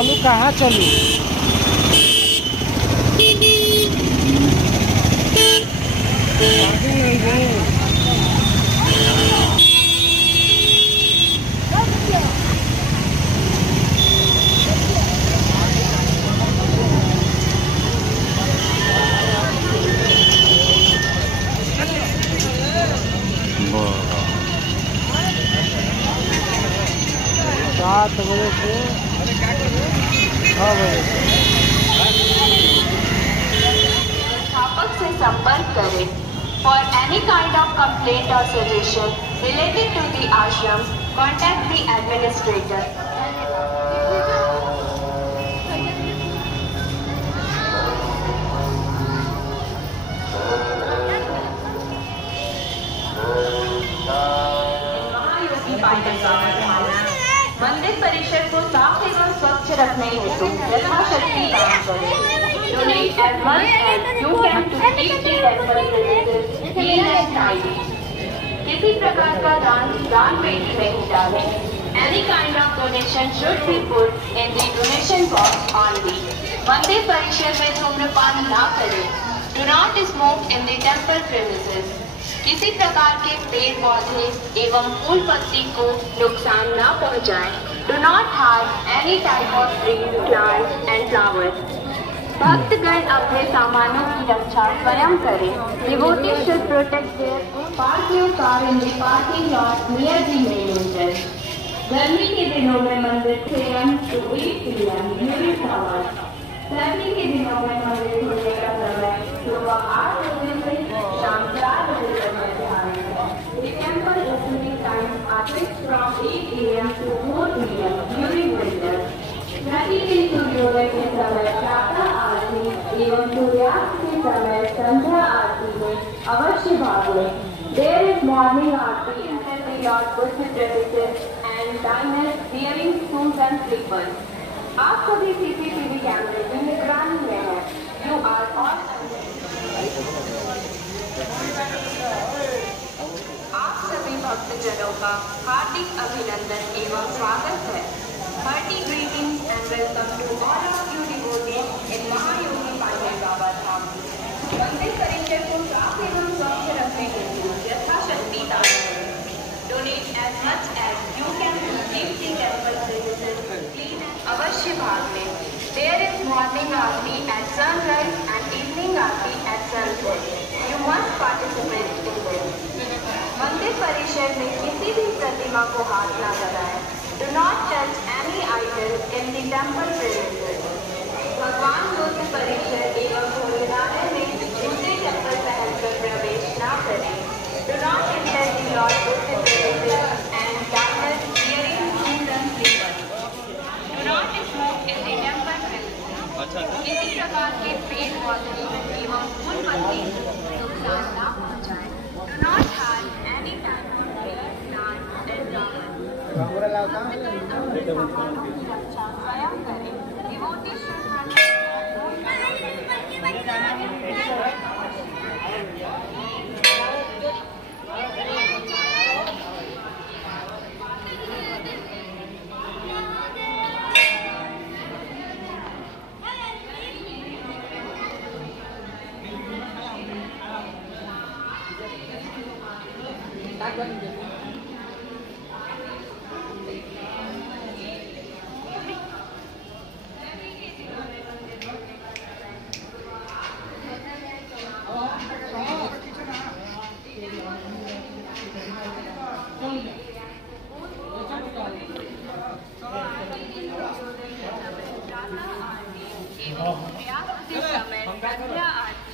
चलू कहाँ चलू? सात बजे से 6 बजे संस्थापक से संपर्क करें। For any kind of complaint or suggestion related to the ashram, contact the administrator. मंदिर परिसर को साफ एवं स्वच्छ रखने हेतु यथाशक्ति काम करें। Donate as much as you can to keep the temple premises clean and tidy. किसी प्रकार का दान पेटी नहीं डालें। Any kind of donation should be put in the donation box only. मंदिर परिसर में धूम्रपान न करें। Do not smoke in the temple premises. किसी प्रकार के पेड़ पौधे एवं फूल पत्ती को नुकसान न पहुंचाएं। Do not harm any type of trees, plants and flowers. भक्तगण अपने सामानों की रक्षा स्वयं करें। Devotees should protect their park your car in the parking lot near the main entrance. गर्मी के दिनों में मंदिर 6 AM to 8 PM during summer. सर्दी के दिनों में मंदिर खुलने का समय सुबह 8 बजे से शाम 4 बजे तक निर्धारित है। The temple opening times are fixed from 8 AM to 4 PM during winter. प्रतिदिन सूर्योदय के समय प्रातः आरती एवं सूर्यास्त के समय संध्या आरती में अवश्य भाग लें। There is morning Aarti under the Lord Buddha premises and diners wearing shoes and slippers. आप सभी CCTV कैमरे की निगरानी में हैं। You are all आप सभी भक्तजनों का हार्दिक अभिनंदन एवं स्वागत है। Hearty greetings and welcome to all of you devotees in महायोगी पांडे बाबा धाम। मंदिर परिसर को साफ एवं स्वच्छ रखने के लिए यथाशक्ति दान करें। Donate as much as you can to keep the temple premises clean and अवश्य भाग लें। There is morning Aarti at sunrise and evening Aarti at sunset. You must participate in them. मंदिर परिसर में किसी भी प्रतिमा को हाथ न लगाएं। Do not touch any idol in the temple premises. भगवान बुद्ध परिसर एवं भोलेनारायण में जूते चप्पल पहनकर प्रवेश न करें। Do not enter the Lord Buddha premises and diners wearing shoes and slippers. Do not smoke in the temple premises. किसी प्रकार के पेड़ पौधे एवं फूल पत्ती नुकसान न पहुंचाएं। Do not harm any type of trees, plants and flowers. स्वयं करें। Devotees should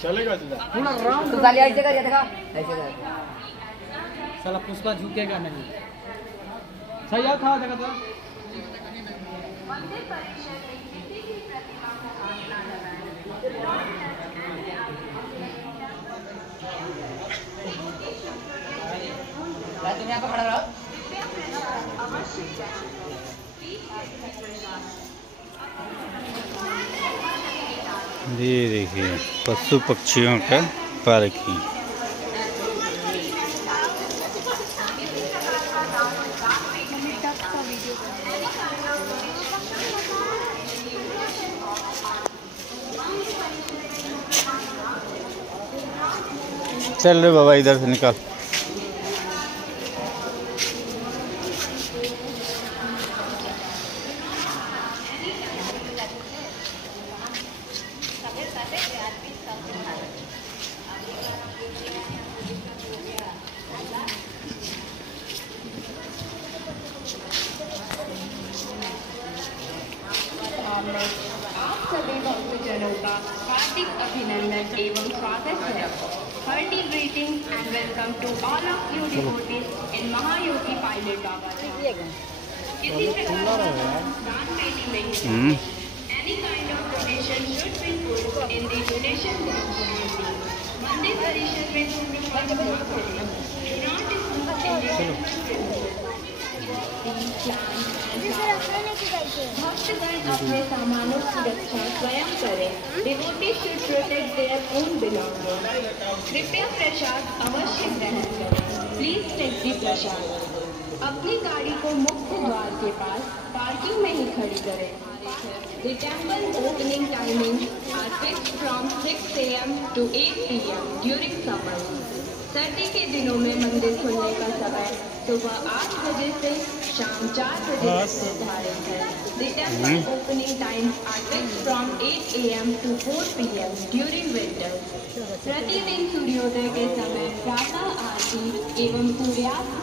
चलेगा पूरा राउंड तो गाली ऐसे कर देखा ऐसे कर साला पुष्पा झुकेगा नहीं। सही था देखा था। मंदिर परिसर में किसी भी प्रतिमा को हाथ न लगाएं। तुम यहाँ पर खड़ा रहो। अवश्य ये देखिए पशु पक्षियों का पार्किंग। चल रे बाबा इधर से निकाल। आप सभी भक्तजनों का हार्दिक अभिनंदन एवं स्वागत है। Hearty greetings and welcome to all of you devotees in Mahayogi Pilot Baba Dham. किसी प्रकार का दान पेटी में any kind of donation should be put in the donation box. मंदिर परिसर में धूम्रपान न करें. Do not smoke in the भक्तगण अपने सामानों की रक्षा स्वयं करें। Devotees should protect their own belongings. कृपया प्रसाद अवश्य ग्रहण करें। Please take the प्रसाद। अपनी गाड़ी को मुख्य द्वार के पास पार्किंग में ही खड़ी करें। The temple opening timings are fixed from 6 AM to 8 PM during summer. सर्दी के दिनों में मंदिर खुलने का समय सुबह 8 बजे से शाम 4 बजे तक निर्धारित है। The temple opening times are fixed from 8 AM to 4 PM during winter. प्रतिदिन सूर्योदय के समय प्रातः आरती एवं सूर्यास्त